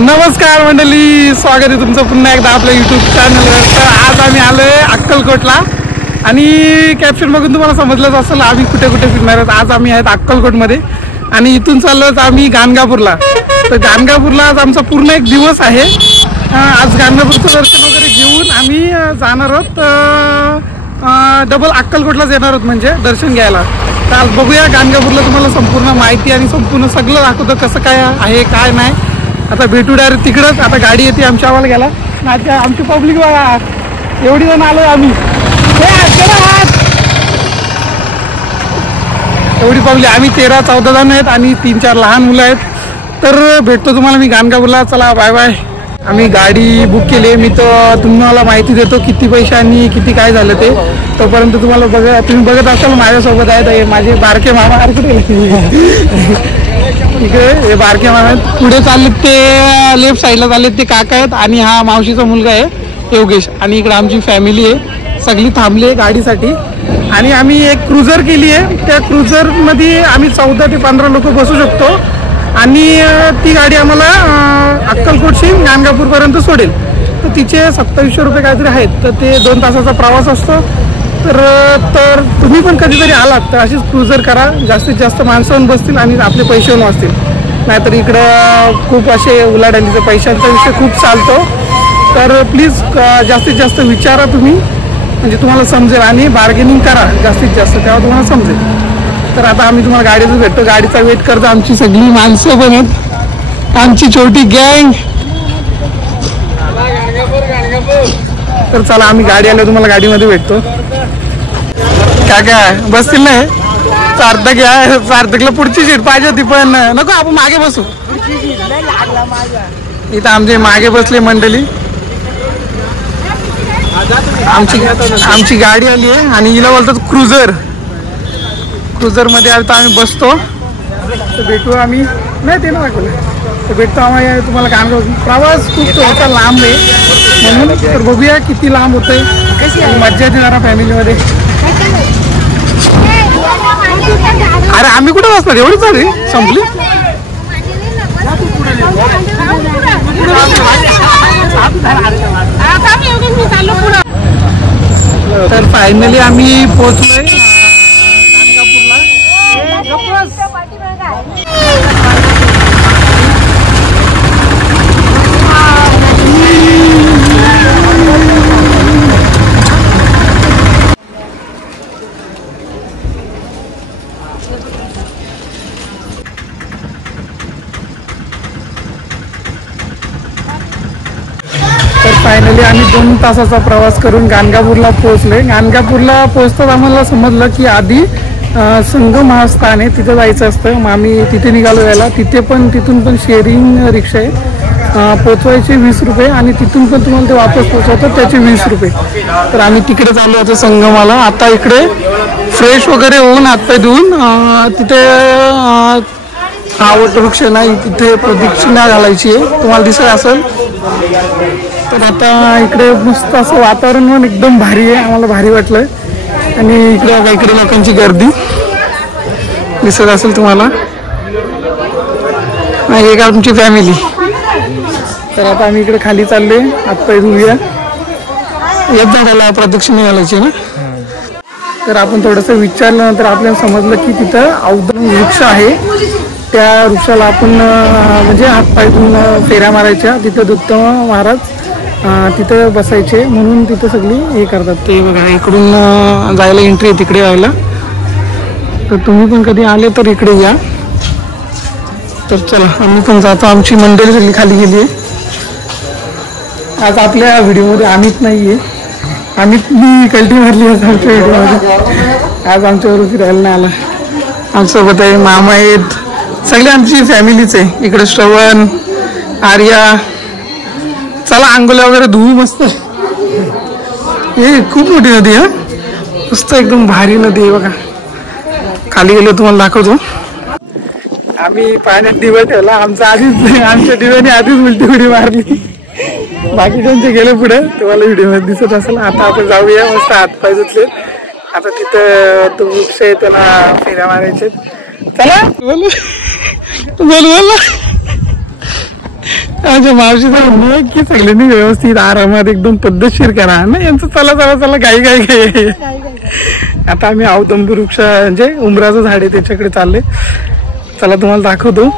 नमस्कार मंडळी, स्वागत आहे तुमचं पुन्हा एकदा आपल्या यूट्यूब चॅनलवर। तर आज आम्ही आलोय अक्कलकोटला आणि कॅप्शन बघून तुम्हाला समजलंच असेल आम्ही कुठे कुठे फिरणार आहोत। आज आम्ही आहेत अक्कलकोटमध्ये आणि इथून चाललो आम्ही गाणगापूरला। तर गाणगापूरला आज आमचा पूर्ण एक दिवस आहे। आज गाणगापूरचं दर्शन वगैरे घेऊन आम्ही जाणार आहोत डबल अक्कलकोटलाच येणार आहोत म्हणजे दर्शन घ्यायला। तर आज बघूया गाणगापूरला तुम्हाला संपूर्ण माहिती आणि संपूर्ण सगळं दाखवतो कसं काय आहे काय नाही। आता भेटू डायरेक्ट तिकडंच। आता गाडी येते आमच्या आम्हाला गेला ना आमची पब्लिक बघा एवढी जण आलोय आम्ही। एवढी पब्लिक आम्ही 13-14 जण आहेत आणि 3-4 लहान मुलं आहेत। तर भेटतो तुम्हाला मी गाणगापूरला। चला बाय बाय। आम्ही गाडी बुक केली। मी तर तुम्हाला माहिती देतो किती पैशांनी किती काय झालं ते। तोपर्यंत तुम्हाला तुम्ही बघत असाल माझ्यासोबत आहेत माझे बारके मामा इकडे हे बारके मामा आहेत। पुढे चाललेत ते लेफ्ट साईडला चाललेत ते काका आहेत आणि हा मावशीचा मुलगा आहे योगेश। आणि इकडे आमची फॅमिली आहे सगळी थांबली आहे गाडीसाठी। आणि आम्ही एक क्रुझर केली आहे। त्या क्रुझरमध्ये आम्ही 14 ते 15 लोक बसू शकतो आणि ती गाडी आम्हाला अक्कलकोटशी गाणगापूरपर्यंत सोडेल। तर तिचे 2700 रुपये काहीतरी आहेत। तर ते 2 तासाचा प्रवास असतो। तर तुम्ही पण कधीतरी आलात तर अशीच क्रुझर करा। जास्तीत जास्त माणसं बसतील आणि आपले पैसे वाचतील। नाहीतर इकडं खूप असे उलाढालीचे पैशांचा विषय खूप चालतो। तर प्लीज जास्तीत जास्त विचारा तुम्ही म्हणजे तुम्हाला समजेल आणि बार्गेनिंग करा जास्तीत जास्त तेव्हा तुम्हाला समजेल। तर आता आम्ही तुम्हाला गाडीचं भेटतो गाडीचा वेट करतो। आमची सगळी माणसं पण आहेत आमची छोटी गँग। तर चला आम्ही गाडी आलो तुम्हाला गाडीमध्ये भेटतो। काय काय बसतील नाही सार्थक या सार्थकला पुढची सीट पाहिजे होती पण नको आपण मागे बसू। इथं आमचे मागे बसले मंडळी। आमची गाडी आली आहे आणि हिला बोलतात क्रुझर। क्रुझर मध्ये आता आम्ही बसतो। तर भेटू आम्ही नाही ते ना दाखवलं तर भेटतो आम्हाला तुम्हाला गाणगापूर। प्रवास खूप थोडासा लांब आहे म्हणून तर बघूया किती लांब होतंय कशी मज्जा येते जरा फॅमिलीमध्ये। अरे आम्ही कुठे बसणार एवढी झाली संपली। तर फायनली आम्ही पोहोचलोय गाणगापूरला। तर फायनली आम्ही 2 तासाचा प्रवास करून गाणगापूरला पोहोचलोय। गाणगापूरला पोहोचताच आम्हाला समजलं की आधी संगम हा स्थान आहे तिथं जायचं असतं। मग आम्ही तिथे निघालो यायला। तिथून पण शेअरिंग रिक्षा आहे पोचवायचे 20 रुपये आणि तिथून पण तुम्हाला ते वापस पोचवतात त्याचे 20 रुपये। तर आम्ही तिकडे चाललो होतो संगमाला। आता इकडे फ्रेश वगैरे होऊन हातपाय धुवून तिथे हा वटवृक्ष नाही तिथे प्रदक्षिणा घालायची आहे तुम्हाला दिसत असेल। तर आता इकडे मस्त असं वातावरण पण एकदम भारी आहे आम्हाला भारी वाटलं। आणि इकडे लोकांची गर्दी दिसत असेल तुम्हाला। एक आमची फॅमिली। तर आता आम्ही इकडे खाली चाललोय हातपाय धुवूया। येत झाडाला प्रदक्षिणा घालायची ना। तर आपण थोडंसं विचारल्यानंतर आपल्याला समजलं की तिथं औदण वृक्ष आहे। त्या वृक्षाला आपण म्हणजे हातपाय धुवून फेऱ्या मारायच्या। तिथं दत्त महाराज तिथं बसायचे म्हणून तिथं सगळी हे करतात। ते बघा इकडून जायला एंट्री आहे तिकडे यायला। तर तुम्ही पण कधी आले तर इकडे या। तर चला आम्ही पण जातो। आमची मंडळी सगळी खाली गेली आहे। आज आपल्या व्हिडिओमध्ये अमित नाही आहे। अमितनी कल्टी मारली आज आमच्या व्हिडिओमध्ये। आज आमच्याबरोबर फिरायला नाही आला। आमच्यासोबत आहे मामा आहेत सगळी आमची फॅमिलीच आहे। इकडे श्रवण आर्या। चला अंघोळ्या वगैरे धुवू मस्त। हे खूप मोठी नदी आहे मस्त एकदम भारी नदी आहे बघा। खाली गेलो तुम्हाला दाखवतो। आम्ही पाण्यात दिवा ठेवला आमच्या दिव्याने आधीच उलटी उडी मारली। बाकीच्यांचे गेले पुढे तुम्हाला व्हिडिओ दिसत असेल। आता आपण जाऊया मस्त हातपाय धुतले। आता तिथं तो वृक्ष आहे त्याला फेऱ्या मारायचे। चला बोल बोल बोल माझ्या मावशीचं म्हणणं आहे की सगळ्यांनी व्यवस्थित आरामात एकदम पद्धतशीर करा ना, यांचं चला चला चला गाई गाई गाई. आता आम्ही औदंबर वृक्ष म्हणजे उंबराचं झाड आहे त्याच्याकडे चालले. चला तुम्हाला दाखवतो.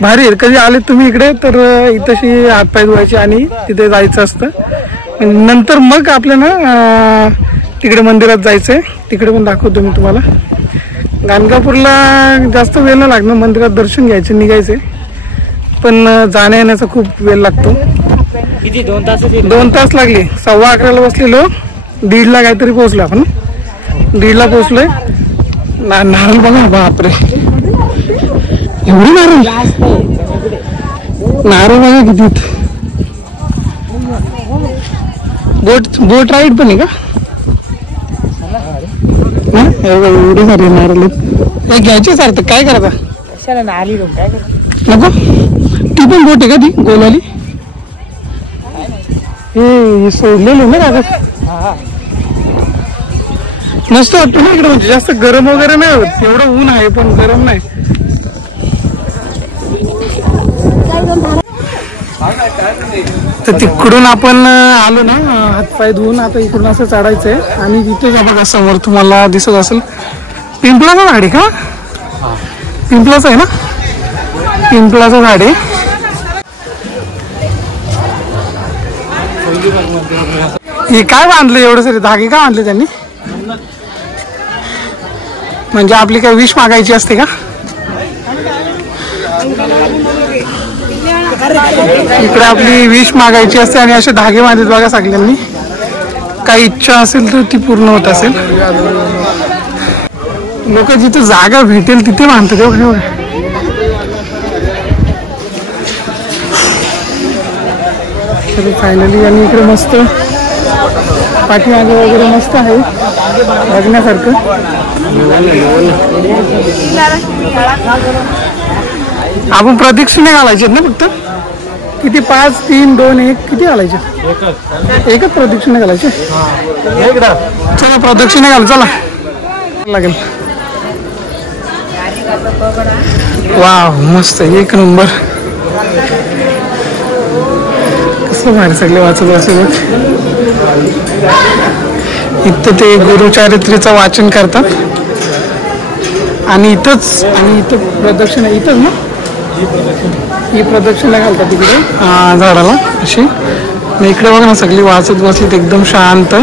भारी आहे. कधी आले तुम्ही इकडे तर इथंशी हातपाय धुवायचे आणि तिथे जायचं असतं. नंतर मग आपल्याला तिकडे मंदिरात जायचंय. तिकडे पण दाखवतो मी तुम्हाला. गाणगापूरला जास्त वेळ नाही लागणार. मंदिरात दर्शन घ्यायचे निघायचे, पण जाण्या येण्याचा खूप वेळ लागतो. किती 2 तास? 2 तास लागले. 11:15 बसलेलो, 1:30 काहीतरी पोहोचलो आपण. 1:30 पोहोचलोय. नारळ बघा, बापरे एवढी नारळ. नारळ बघा किती. बोट राईड पण आहे का? एवढी सारी नारळ घ्यायचे सारखं. काय करायचं नको? ती पण बोट आहे का ती गोलवाली? हे सोडलेलं ना कागद. मस्त वाटतं ना इकडे. म्हणजे जास्त गरम वगैरे नाही होत. एवढं ऊन आहे पण गरम नाही. तर तिकडून आपण आलो ना हातपाय धुवून. आता इकडून असं चढायचंय आणि तिथे बघा समोर तुम्हाला दिसत असेल पिंपळाचं झाड आहे का? पिंपळाचं आहे ना, पिंपळाचं झाड आहे. हे काय बांधलं एवढं सारे धागे का बांधले त्यांनी? म्हणजे आपली काय विश मागायची असते का? इकडे आपली विश मागायची असते आणि असे धागे बांधत बघा सगळ्यांनी. काही इच्छा असेल तर ती पूर्ण होत असेल. लोक जिथे जागा भेटेल तिथे बांधतात. तेव्हा फायनली आणि इकडे मस्त पाठीमागे वगैरे मस्त आहे बघण्यासारखं. आपण प्रदक्षिणे घालायचे ना फक्त. किती? 5, 3, 2, 1 किती घालायचे? एकच प्रदक्षिणे घालायचे. चला प्रदक्षिणे घाल. चला लागेल. वाव मस्त एक नंबर. कसं भारी सगळे वाचत वाचत. इथं ते गुरुचारित्रीचं वाचन करतात आणि इथंच. आणि इथं प्रदक्षिणा इथंच ना, ही प्रदक्षिणा घालतात तिकडे झाडाला अशी. इकडे बघा ना सगळी वाचत बसलीत एकदम शांत.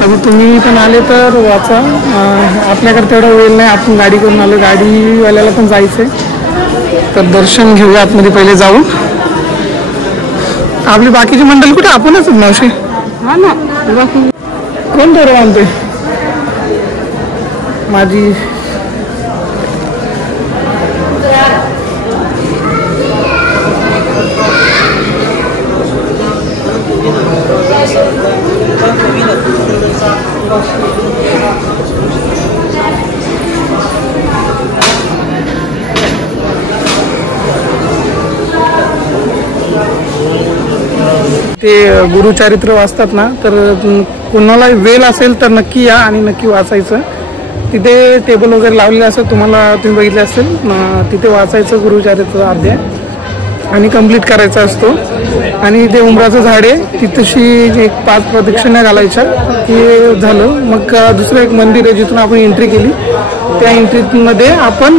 तर तुम्ही पण आले तर वाचा. आपल्याकडे तेवढा वेळ नाही. आपण गाडी करून आलो. गाडीवाल्याला पण जायचंय तर दर्शन घेऊया आतमध्ये पहिले जाऊन. आपली बाकीची मंडळी कुठे? आपणच मावशी. हा ना. कोण थोडं आणतोय? माझी ते गुरुचरित्र वाचतात ना, तर कोणाला वेळ असेल तर नक्की या आणि नक्की वाचायचं. तिथे टेबल वगैरे लावलेले असं तुम्हाला तुम्ही बघितले असेल. तिथे वाचायचं गुरुचरित्र अध्याय आणि कंप्लीट करायचा असतो. आणि ते उंबराचं झाड आहे तिथशी 5 प्रदक्षिणा घालायच्या की झालं. मग दुसरं एक मंदिर आहे जिथून आपण एंट्री केली. त्या एंट्रीमध्ये आपण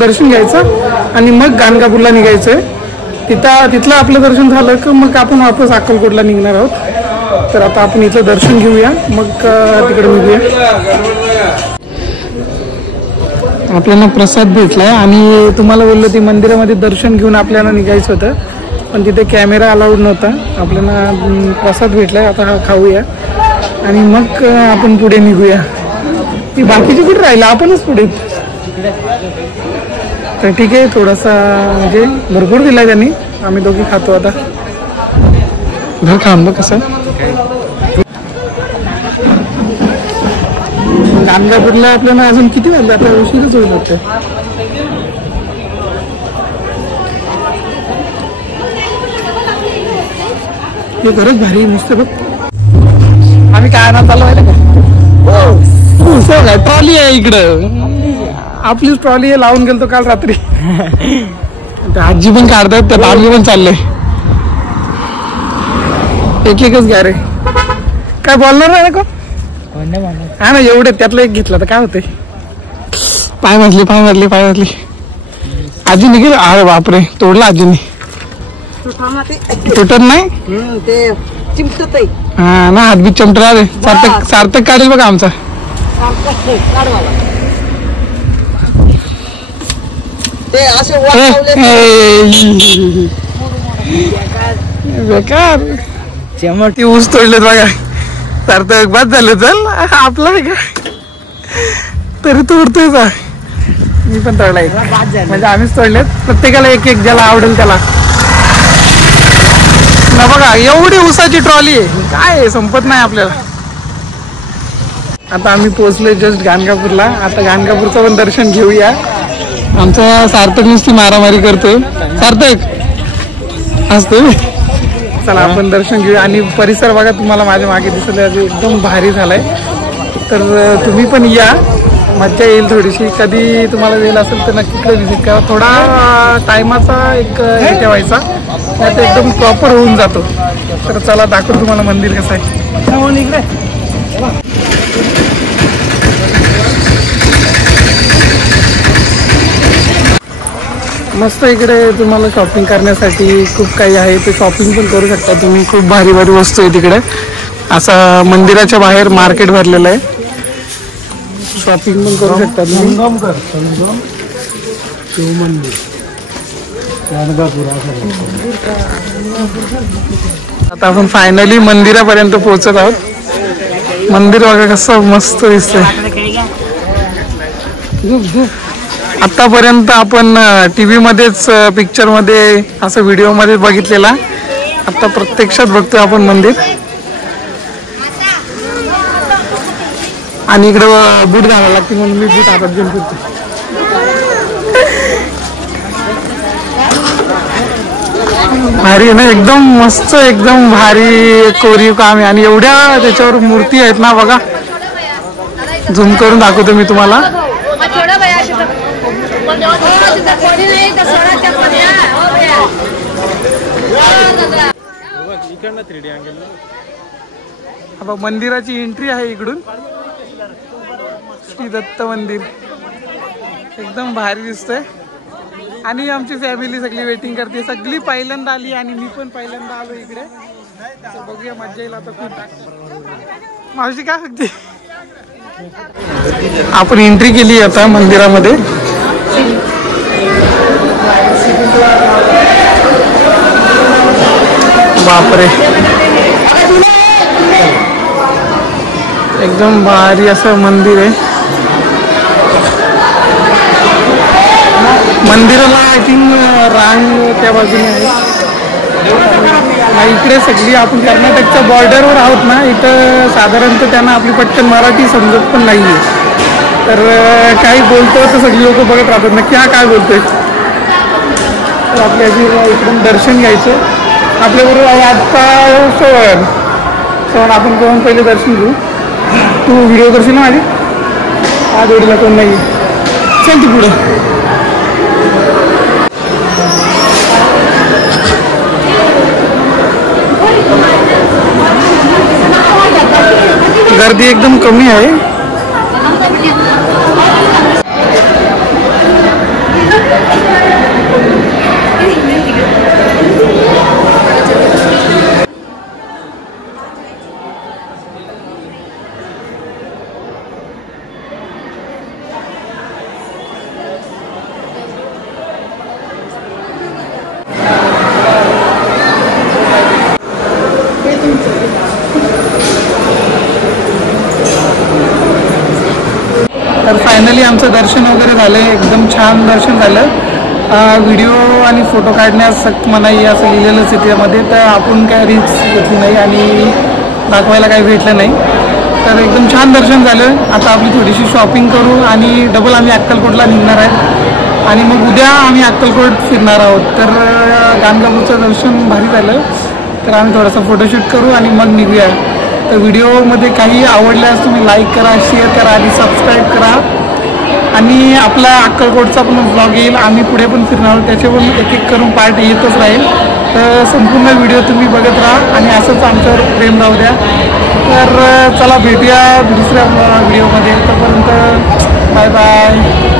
दर्शन घ्यायचं आणि मग गाणगापूरला निघायचं आहे. तिथलं आपलं दर्शन झालं की मग आपण वापस अक्कलकोटला निघणार आहोत. तर आता आपण इथलं दर्शन घेऊया मग तिकडे निघूया. आपल्याला प्रसाद भेटलाय आणि तुम्हाला बोललो ती मंदिरामध्ये दर्शन घेऊन आपल्याला निघायचं होतं, पण तिथे कॅमेरा अलाउड नव्हता. आपल्याला प्रसाद भेटलाय. आता हा खाऊया आणि मग आपण पुढे निघूया. ती बाकीची कुठे राहिलं? आपणच पुढे. तर ठीक आहे. थोडासा म्हणजे भरपूर दिलाय त्यांनी. आम्ही दोघी खातो आता. घर खांब कसं गाणगापूरला आपल्याला अजून किती वाजले? आता उशीरच होईल वाटतं. हे खरंच भारी मस्त बघ. आम्ही काय आणा चालू आहे का? ट्रॉली आहे इकडं. आपलीच ट्रॉली लावून गेलतो काल रात्री. आजी पण काढतात त्यात आम्ही पण चाललोय. एक एकच घ्या रे. काय बोलणार नाही ना कोण? हा ना एवढे त्यातलं एक घेतलं तर काय होतंय. पाय वाजली आजी निघेल. अरे बापरे तोडला आजीने. तुटत नाही ते चिमटत आहे. हा ना हातबीत चमटला रे. सार्थक काढेल बघा आमचा. ते असे बेकार ती ऊस तोडलेत बघा. सार्थक बाद झाले. चल आपला आहे का तरी तोडतोय का. मी पण तोडलाय म्हणजे आम्हीच तोडलेत. प्रत्येकाला एक एक ज्याला आवडेल त्याला ना. बघा एवढी ऊसाची ट्रॉली आहे. काय संपत नाही आपल्याला. आता आम्ही पोहोचलोय जस्ट गाणगापूरला. आता गाणगापूरचं पण दर्शन घेऊया. आमचा सार्थक नुसती मारामारी करतोय. सार्थक असतो. चला आपण दर्शन घेऊया. आणि परिसर बघा तुम्हाला माझ्या मागे दिसत एकदम भारी झालाय. तर तुम्ही पण या मज्जा येईल थोडीशी. कधी तुम्हाला वेळ असेल तर नक्की इकडे व्हिजिट करा. थोडा टायमाचा एक हे ठेवायचा नाही तर एकदम प्रॉपर होऊन जातो. तर चला दाखवतो तुम्हाला मंदिर कसं आहे. इकडे मस्त इकडे तुम्हाला शॉपिंग करण्यासाठी खूप काही आहे. ते शॉपिंग पण करू शकता तुम्ही. खूप भारी भारी वस्तू आहे तिकडे. असं मंदिराच्या बाहेर मार्केट भरलेलं आहे. शॉपिंग पण करू शकता तुम्ही. आता आपण फायनली मंदिरापर्यंत पोहोचत आहोत. मंदिर बघा कसं मस्त दिसतंय. आतापर्यंत आपण टीव्ही मध्येच पिक्चर मध्ये असं व्हिडिओ मध्ये बघितलेला. आता प्रत्यक्षात बघतोय आपण मंदिर. आणि इकडे बूट घालायला लागते म्हणून मी बूट हातात घेऊन फिरतो. भारी ना एकदम मस्त एकदम भारी कोरीव काम आहे. आणि एवढ्या त्याच्यावर मूर्ती आहेत ना बघा. झूम करून दाखवतो मी तुम्हाला. आता मंदिराची एंट्री आहे इकडून. श्री दत्त मंदिर एकदम भारी दिसतंय. आणि आमची फॅमिली सगळी वेटिंग करते. सगळी पहिल्यांदा आली आणि मी पण पहिल्यांदा आलो इकडे. तर बघूया मज्जा येईल आता खूप. मावशी काय सांगते. आपण एंट्री केली आता मंदिरामध्ये. बापरे एकदम भारी असं मंदिर आहे. मंदिराला आय थिंक रांग त्या बाजूने आहे. इकडे सगळी आपण कर्नाटकच्या बॉर्डरवर आहोत ना. इथं साधारणतः त्यांना आपली पटकन मराठी समजत पण नाही आहे. तर काही बोलतो तर सगळी लोक बघत राहतात नक्की हा काय बोलतोय. तर आपल्या इकडून दर्शन घ्यायचं. आपल्याबरोबर आहे आत्ता श्रवण. आपण कोण पहिले दर्शन घेऊ. तू व्हिडिओ करशील ना माझी. हा जोडीला कोण नाही. चल तू पुढं. गर्दी एकदम कमी आहे. तर फायनली आमचं दर्शन वगैरे झालं. एकदम छान दर्शन झालं. व्हिडिओ आणि फोटो काढण्यास सक्त मनाई असं लिहिलेलंच आहे त्यामध्ये. तर आपण काय रिस्क घेतली नाही आणि दाखवायला काही भेटलं नाही. तर एकदम छान दर्शन झालं. आता आपली थोडीशी शॉपिंग करू आणि डबल आम्ही अक्कलकोटला निघणार आहे. आणि मग उद्या आम्ही अक्कलकोट फिरणार आहोत. तर गाणगापूरचं दर्शन भारी झालं. तर आम्ही थोडासा फोटोशूट करू आणि मग निघूया. तर व्हिडिओमध्ये काही आवडल्यास तुम्ही लाईक करा, शेअर करा आणि सबस्क्राईब करा. आणि आपला अक्कलकोटचा पण व्लॉग येईल. आम्ही पुढे पण फिरणार आहोत, त्याचे पण एक एक करून पार्ट येतच राहील. तर संपूर्ण व्हिडिओ तुम्ही बघत राहा आणि असंच आमच्यावर प्रेम राहू द्या. तर चला भेटूया दुसऱ्या व्हिडिओमध्ये. तोपर्यंत बाय बाय.